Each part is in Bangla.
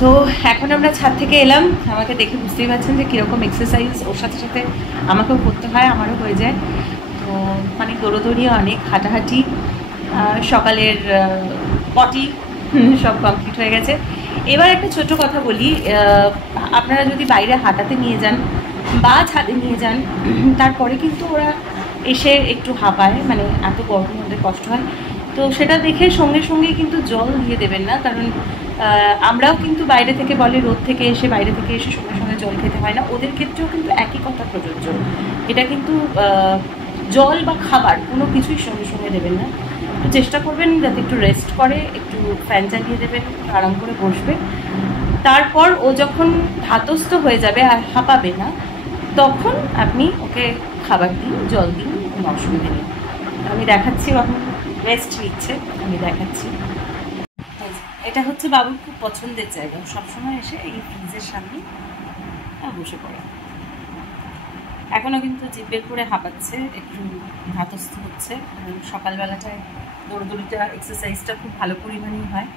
তো এখন আমরা ছাদ থেকে এলাম, আমাকে দেখে বুঝতেই পারছেন যে কীরকম এক্সারসাইজ, ওর সাথে সাথে আমাকেও করতে হয়, আমারও হয়ে যায়। তো মানে দৌড়োদৌড়ি, অনেক হাঁটাহাঁটি, সকালের পটি সব কমপ্লিট হয়ে গেছে। এবার একটা ছোট কথা বলি, আপনারা যদি বাইরে হাঁটাতে নিয়ে যান বা ছাদে নিয়ে যান, তারপরে কিন্তু ওরা এসে একটু হাঁপায়, মানে এত গরমের মধ্যে কষ্ট হয়। তো সেটা দেখে সঙ্গে সঙ্গে কিন্তু জল দিয়ে দেবেন না, কারণ আমরাও কিন্তু বাইরে থেকে বলে রোদ থেকে এসে, বাইরে থেকে এসে সঙ্গে সঙ্গে জল খেতে হয় না, ওদের ক্ষেত্রেও কিন্তু একই কথা প্রযোজ্য। এটা কিন্তু জল বা খাবার কোনো কিছুই সঙ্গে সঙ্গে দেবেন না। একটু চেষ্টা করবেন যাতে একটু রেস্ট করে, একটু ফ্যান চালিয়ে দেবেন, আরাম করে বসবে। তারপর ও যখন ধাতস্থ হয়ে যাবে আর হাঁপাবে না, তখন আপনি ওকে খাবার দিন, জল দিন, কোনো অসুবিধা নেই। আমি দেখাচ্ছি, এখন রেস্ট নিচ্ছে, আমি দেখাচ্ছি। এটা হচ্ছে বাবুর খুব পছন্দের জায়গা, সবসময় এসে এই ফ্রিজের সামনে বসে পড়ে। এখনও কিন্তু জিভ বের করে হাঁপাচ্ছে, একটু ধাতস্থ হচ্ছে। সকালবেলাটায় দৌড়দৌড়িটা, এক্সারসাইজটা খুব ভালো পরিমাণেই হয়।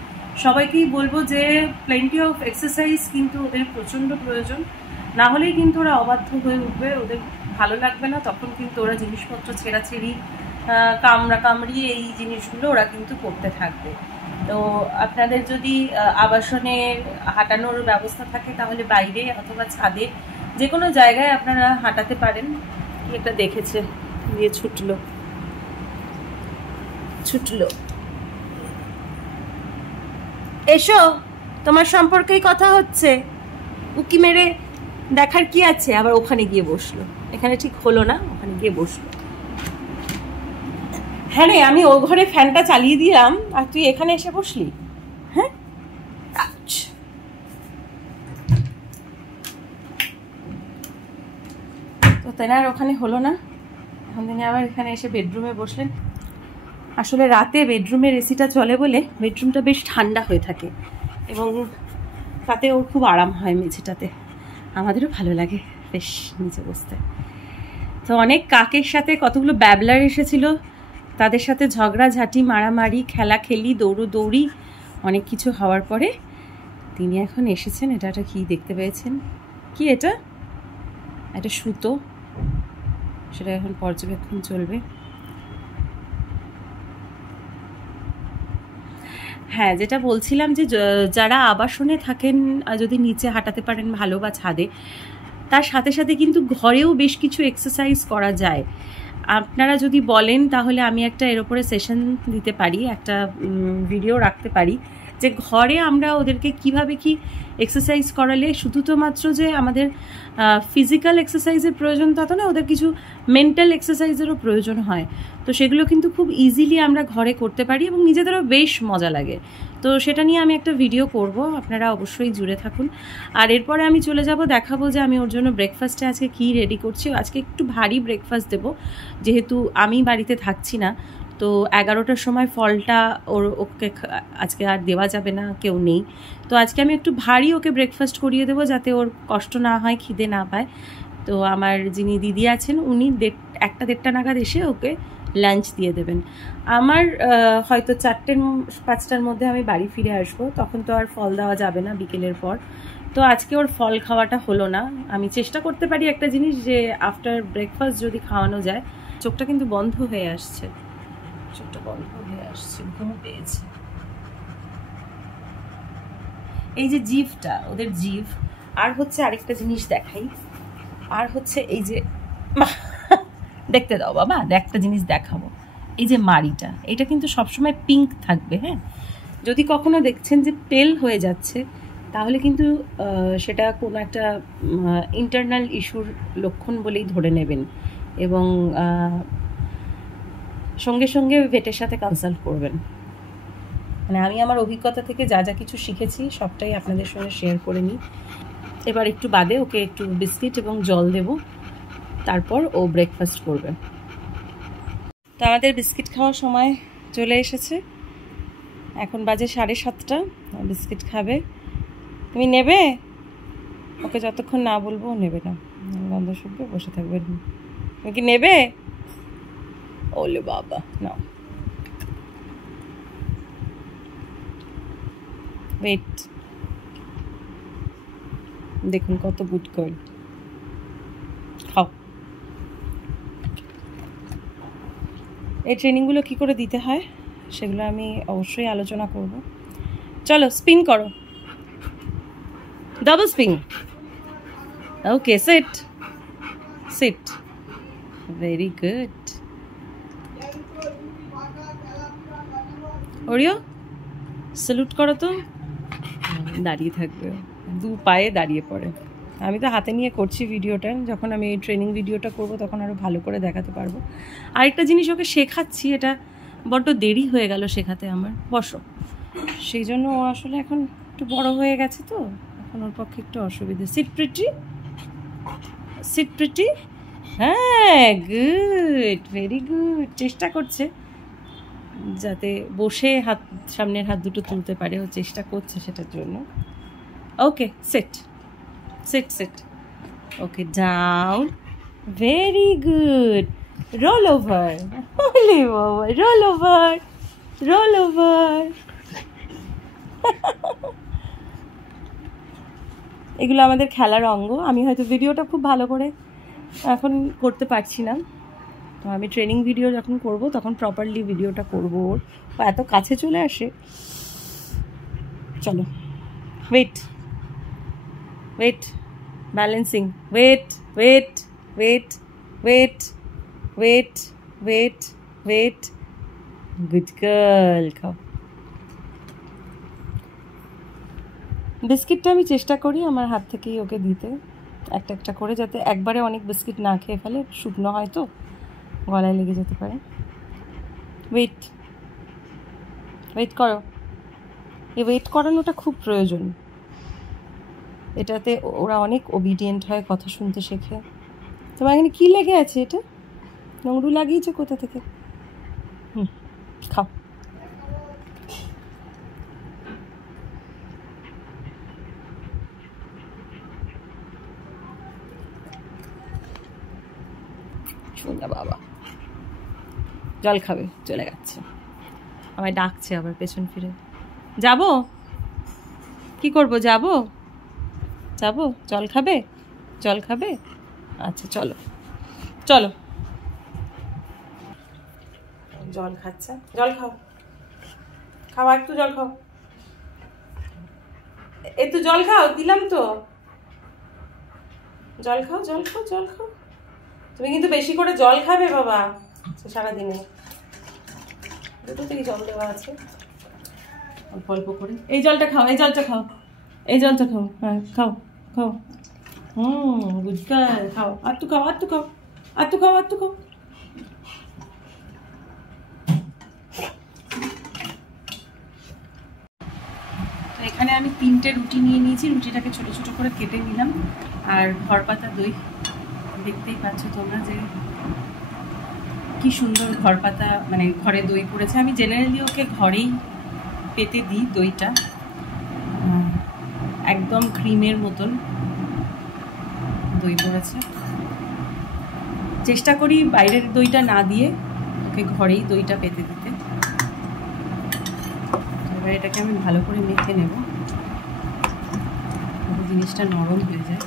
সবাইকেই বলবো যে প্লেন্টি অফ এক্সারসাইজ কিন্তু ওদের প্রচণ্ড প্রয়োজন, না হলেই কিন্তু ওরা অবাধ্য হয়ে উঠবে, ওদের ভালো লাগবে না, তখন কিন্তু ওরা জিনিসপত্র ছেঁড়াছেড়ি, কামড়ি এই জিনিসগুলো ওরা কিন্তু করতে থাকবে। তো আপনাদের যদি আবাসনে হাঁটানোর ব্যবস্থা থাকে তাহলে বাইরে অথবা ছাদে যে কোনো জায়গায় আপনারা হাঁটাতে পারেন। কি একটা দেখেছে, দিয়ে ছুটলো, এসো, তোমার সম্পর্কেই কথা হচ্ছে, উকি মেরে দেখার কি আছে। আবার ওখানে গিয়ে বসলো, এখানে ঠিক হলো না, ওখানে গিয়ে বসলো। হ্যাঁ রে, আমি ও ঘরে ফ্যানটা চালিয়ে দিলাম আর তুই এখানে এসে বসলি। হ্যাঁ, তো তেনার ওখানে হলো না, এখন তিনি আবার এখানে এসে বেডরুমে বসলেন। আসলে রাতে বেডরুমের এসিটা চলে বলে বেডরুমটা বেশ ঠান্ডা হয়ে থাকে এবং তাতে ওর খুব আরাম হয় মেঝেটাতে, আমাদেরও ভালো লাগে বেশ নিচে বসতে। তো অনেক কাকের সাথে কতগুলো ব্যাবলার এসেছিল, তাদের সাথে ঝগড়াঝাঁটি, মারামারি, খেলাখেলি, দৌড়োদৌড়ি, অনেক কিছু হওয়ার পরে তিনি এখন এসেছেন। এটা একটা কী দেখতে পেয়েছেন? কি এটা? একটা সুতো, সেটা এখন পর্যবেক্ষণ চলবে। হ্যাঁ, যেটা বলছিলাম যে যারা আবাসনে থাকেন, যদি নিচে হাঁটাতে পারেন ভালো বা ছাদে, তার সাথে সাথে কিন্তু ঘরেও বেশ কিছু এক্সারসাইজ করা যায়। আপনারা যদি বলেন তাহলে আমি একটা এর ওপরে সেশন দিতে পারি, একটা ভিডিও রাখতে পারি যে ঘরে আমরা ওদেরকে কিভাবে কি এক্সারসাইজ করালে শুধু তো মাত্র যে আমাদের ফিজিক্যাল এক্সারসাইজের প্রয়োজন তা তো না, ওদের কিছু মেন্টাল এক্সারসাইজেরও প্রয়োজন হয়। তো সেগুলো কিন্তু খুব ইজিলি আমরা ঘরে করতে পারি এবং নিজেদেরও বেশ মজা লাগে। তো সেটা নিয়ে আমি একটা ভিডিও করব, আপনারা অবশ্যই জুড়ে থাকুন। আর এরপরে আমি চলে যাব, দেখাবো যে আমি ওর জন্য ব্রেকফাস্টে আজকে কী রেডি করছি। আজকে একটু ভারী ব্রেকফাস্ট দেবো, যেহেতু আমি বাড়িতে থাকছি না। তো 11টার সময় ফলটা ওকে আজকে আর দেওয়া যাবে না, কেউ নেই। তো আজকে আমি একটু ভারী ওকে ব্রেকফাস্ট করিয়ে দেবো, যাতে ওর কষ্ট না হয়, খিদে না পায়। তো আমার যিনি দিদি আছেন উনি 1টা-1:30 নাগাদ এসে ওকে লাঞ্চ দিয়ে দেবেন। আমার হয়তো 4-5টার মধ্যে আমি বাড়ি ফিরে আসবো, তখন তো আর ফল দেওয়া যাবে না বিকেলের পর। তো আজকে ওর ফল খাওয়াটা হলো না। আমি চেষ্টা করতে পারি একটা জিনিস, যে আফটার ব্রেকফাস্ট যদি খাওয়ানো যায়। চোখটা কিন্তু বন্ধ হয়ে আসছে, চোখটা বন্ধ হয়ে আসছে, ঘুম পেয়েছে। এই যে জিভটা, ওদের জিভ। আর হচ্ছে আরেকটা জিনিস দেখাই, আর হচ্ছে এই যে দেখতে দাও বাবা, একটা জিনিস দেখাবো। এই যে মাড়িটা, এটা কিন্তু সবসময় পিঙ্ক থাকবে। হ্যাঁ, যদি কখনো দেখছেন যে পেল হয়ে যাচ্ছে, তাহলে কিন্তু সেটা কোনো একটা ইন্টারনাল ইস্যুর লক্ষণ বলেই ধরে নেবেন এবং সঙ্গে সঙ্গে ভেটের সাথে কনসাল্ট করবেন। মানে আমি আমার অভিজ্ঞতা থেকে যা যা কিছু শিখেছি সবটাই আপনাদের সঙ্গে শেয়ার করে নিই। এবার একটু বাদে ওকে একটু বিস্কিট এবং জল দেব, তারপর ও ব্রেকফাস্ট করবে। তো আমাদের বিস্কিট খাওয়ার সময় চলে এসেছে, এখন বাজে 7:30। বিস্কিট খাবে। তুমি নেবে? ওকে যতক্ষণ না বলবো ও নেবে না, গন্ধ শুকবে, বসে থাকবে। তুমি কি নেবে? ওলে বাবা, নাও। ওয়েট, দেখুন কত গুড গার্ল। খাও। এই ট্রেনিংগুলো কী করে দিতে হয় সেগুলো আমি অবশ্যই আলোচনা করব। চলো স্পিন করো, double spin. Okay, sit sit, very good. Oreo salute করো তো। দাঁড়িয়ে থাকবে, দু পায়ে দাঁড়িয়ে পড়ে। আমি তো হাতে নিয়ে করছি ভিডিওটা, যখন আমি এই ট্রেনিং ভিডিওটা করব তখন আরও ভালো করে দেখাতে পারবো। আরেকটা জিনিস ওকে শেখাচ্ছি, এটা বড্ড দেরি হয়ে গেল শেখাতে আমার। বসো। সেই জন্য ও আসলে এখন একটু বড় হয়ে গেছে, তো এখন ওর পক্ষে একটু অসুবিধে। Sit pretty, sit pretty. হ্যাঁ, গুড, ভেরি গুড। চেষ্টা করছে যাতে বসে হাত, সামনের হাত দুটো তুলতে পারে, ও চেষ্টা করছে সেটার জন্য। Okay, sit sit sit. Okay, down, very good. Roll over, roll over, roll over. এগুলো আমাদের খেলার অঙ্গ। আমি হয়তো ভিডিওটা খুব ভালো করে এখন করতে পারছি না, তো আমি ট্রেনিং ভিডিও যখন করব তখন প্রপারলি ভিডিওটা করব। ওর এত কাছে চলে আসে। চলো, wait wait, balancing, wait wait wait wait wait wait wait, good girl. খাও। বিস্কিটটা আমি চেষ্টা করি আমার হাত থেকেই ওকে দিতে, একটা একটা করে, যাতে একবারে অনেক বিস্কিট না খেয়ে ফেলে, শুকনো হয় তো গলায় লেগে যেতে পারে। ওয়েট ওয়েট করো। এই ওয়েট করানোটা খুব প্রয়োজন, এটাতে ওরা অনেক ওবিডিয়েন্ট হয়, কথা শুনতে শেখে। তোমার এখানে কী লেগে আছে? এটা নোংরু লাগিয়েছে কোথা থেকে? খাও। শোনা বাবা, জল খাবে, চলে যাচ্ছে। আমায় ডাকছে আবার পেছন ফিরে। যাব? কি করব? যাব? যাব? জল খাবে? জল খাবে? আচ্ছা চলো চলো। জল খাচ্ছে, জল খাও, খাও, একটু জল খাও, একটু জল খাও, দিলাম তো। জল খাও, জল খাও, জল খাও। তুমি কিন্তু বেশি করে জল খাবে বাবা সারাদিনে। দুটোতেই জল দেওয়া আছে, অল্প অল্প করে। এই জলটা খাও, এই জলটা খাও, এই জলটা খাও। হ্যাঁ খাও খাও। Good girl. খাও, আত্তু খাও, আত্তু খাও, আত্তু খাও, আত্তু খাও। তো এখানে আমি 3টে রুটি নিয়ে নিয়েছি, রুটিটাকে ছোট ছোট করে কেটে নিলাম। আর ঘরপাতা দই, দেখতেই পাচ্ছ তোমরা যে কি সুন্দর ঘরপাতা, মানে ঘরে দই পড়েছে। আমি জেনারেলি ওকে ঘরেই পেতে দিই দইটা, একদম ক্রিমের মতন দই পড়েছে। চেষ্টা করি বাইরের দইটা না দিয়ে ওকে ঘরেই দইটা পেতে দিতে। এবার এটাকে আমি ভালো করে মেখে নেব, জিনিসটা নরম হয়ে যায়।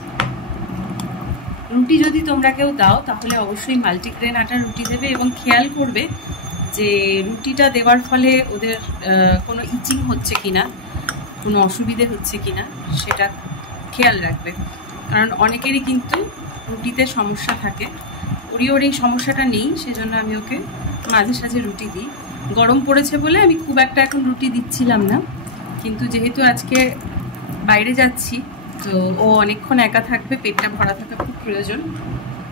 রুটি যদি তোমরা কেউ দাও তাহলে অবশ্যই মাল্টিগ্রেন আটার রুটি দেবে, এবং খেয়াল করবে যে রুটিটা দেওয়ার ফলে ওদের কোনো ইচিং হচ্ছে কিনা, কোনো অসুবিধে হচ্ছে কিনা সেটা খেয়াল রাখবে। কারণ অনেকেরই কিন্তু রুটিতে সমস্যা থাকে। ওর এই সমস্যাটা নেই, সেজন্য আমি ওকে মাঝে সাঝে রুটি দিই। গরম পড়েছে বলে আমি খুব একটা এখন রুটি দিচ্ছিলাম না, কিন্তু যেহেতু আজকে বাইরে যাচ্ছি তো ও অনেকক্ষণ একা থাকবে, পেটটা ভরা থাকা খুব প্রয়োজন,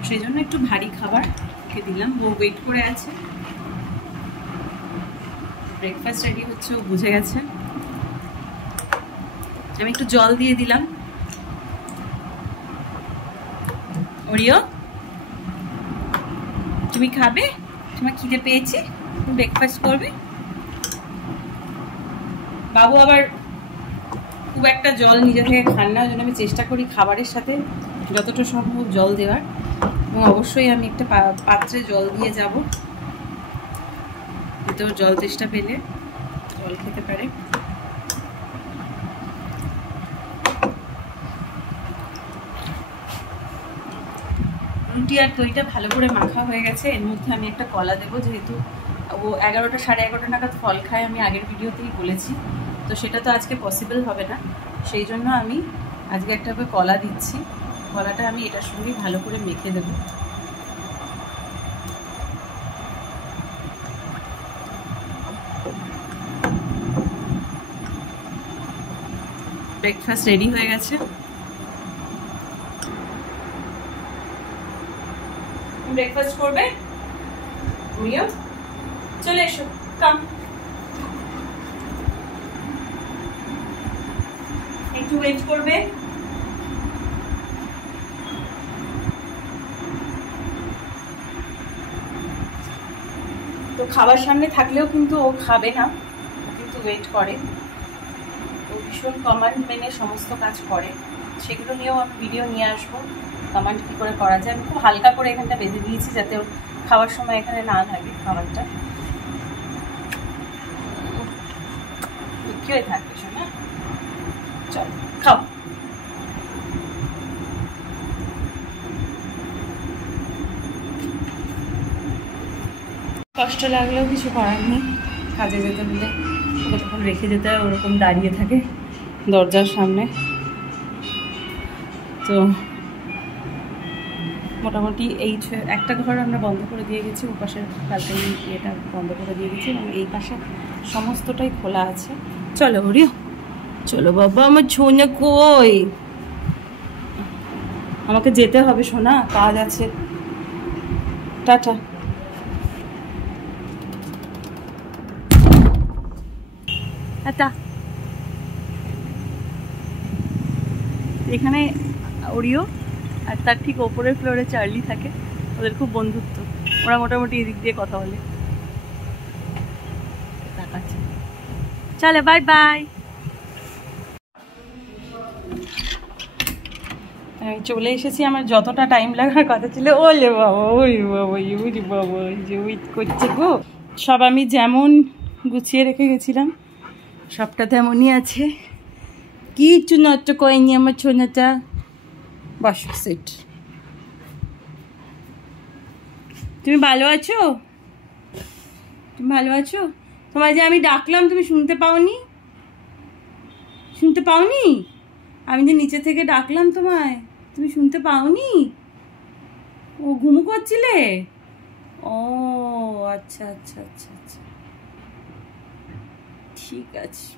সেই জন্য একটু ভারী খাবার ওকে দিলাম। ও ওয়েট করে আছে, ব্রেকফাস্ট রেডি হচ্ছে, ও বুঝে গেছে। আমি একটু জল দিয়ে দিলাম। ওরিও, তুমি খাবে? তোমার খিদে পেয়েছে? তুমি ব্রেকফাস্ট করবে? বাবু আবার খুব একটা জল নিজে থেকে খান না, ওই জন্য আমি চেষ্টা করি খাবারের সাথে যতটা সম্ভব জল দেওয়ার। এবং অবশ্যই আমি একটা পাত্রে জল দিয়ে যাব, যাতে ওর জল তেষ্টা পেলে জল খেতে পারে। রুটি আর দইটা ভালো করে মাখা হয়ে গেছে। এর মধ্যে আমি একটা কলা দেবো, যেহেতু ও 11টা সাড়ে 11টা নাগাদ ফল খায়, আমি আগের ভিডিওতেই বলেছি। তো সেটা তো আজকে পসিবল হবে না, সেই জন্য আমি আজকে একটা কলা দিচ্ছি। কলাটা আমি এটার সঙ্গেই ভালো করে মেখে দেবো। ব্রেকফাস্ট রেডি হয়ে গেছে। ব্রেকফাস্ট করবে প্রিয়? চলে এসো, কাম। একটু ওয়েট করবে। তো খাবার সামনে থাকলেও কিন্তু ও খাবে না, ও কিন্তু ওয়েট করে। ও ভীষণ কমান্ড মেনে সমস্ত কাজ করে, সেগুলো নিয়েও আমি ভিডিও নিয়ে আসবো। কমান্ড কী করে করা যায়। আমি খুব হালকা করে এখানটা বেঁধে দিয়েছি, যাতে ওর খাওয়ার সময় এখানে না লাগে খাবারটা। লুকিয়ে থাকবে শোনা। চলো খাও। কষ্ট লাগলেও কিছু করার নেই, কাজে যেতে হলে ওকে তখন রেখে যেতে হয়। ওরকম দাঁড়িয়ে থাকে দরজার সামনে। তো মোটামুটি এই একটা ঘর আমরা বন্ধ করে দিয়ে গেছি, ও পাশের ব্যালকনি এটা বন্ধ করে দিয়ে গেছি, এবং এই পাশে সমস্তটাই খোলা আছে। চলো হরিও, চলো বাবা আমার সোনা কই। আমাকে যেতে হবে সোনা, কাজ আছে। টাটা। টাটা। এখানে ওরিও আর তার ঠিক ওপরের ফ্লোরে চার্লি থাকে। ওদের খুব বন্ধুত্ব, ওরা মোটামুটি এদিক দিয়ে কথা বলে। চলে বাই বাই। আমি চলে এসেছি, আমার যতটা টাইম লাগার কথা ছিল। ওলে বাবা, ওই বাবা, ওই বাবা, ওই যে ওয়েট করছে গো। সব আমি যেমন গুছিয়ে রেখে গেছিলাম সবটা তেমনই আছে, কিচ্ছু নষ্ট করেনি আমার ছোনাটা। বস সিট। তুমি ভালো আছো? তুমি ভালো আছো? তোমায় যে আমি ডাকলাম তুমি শুনতে পাওনি? শুনতে পাওনি? আমি যে নিচে থেকে ডাকলাম তোমায়, তুমি শুনতে পাওনি? ও ঘুমু করছিলে? ও আচ্ছা আচ্ছা আচ্ছা আচ্ছা, ঠিক আছে।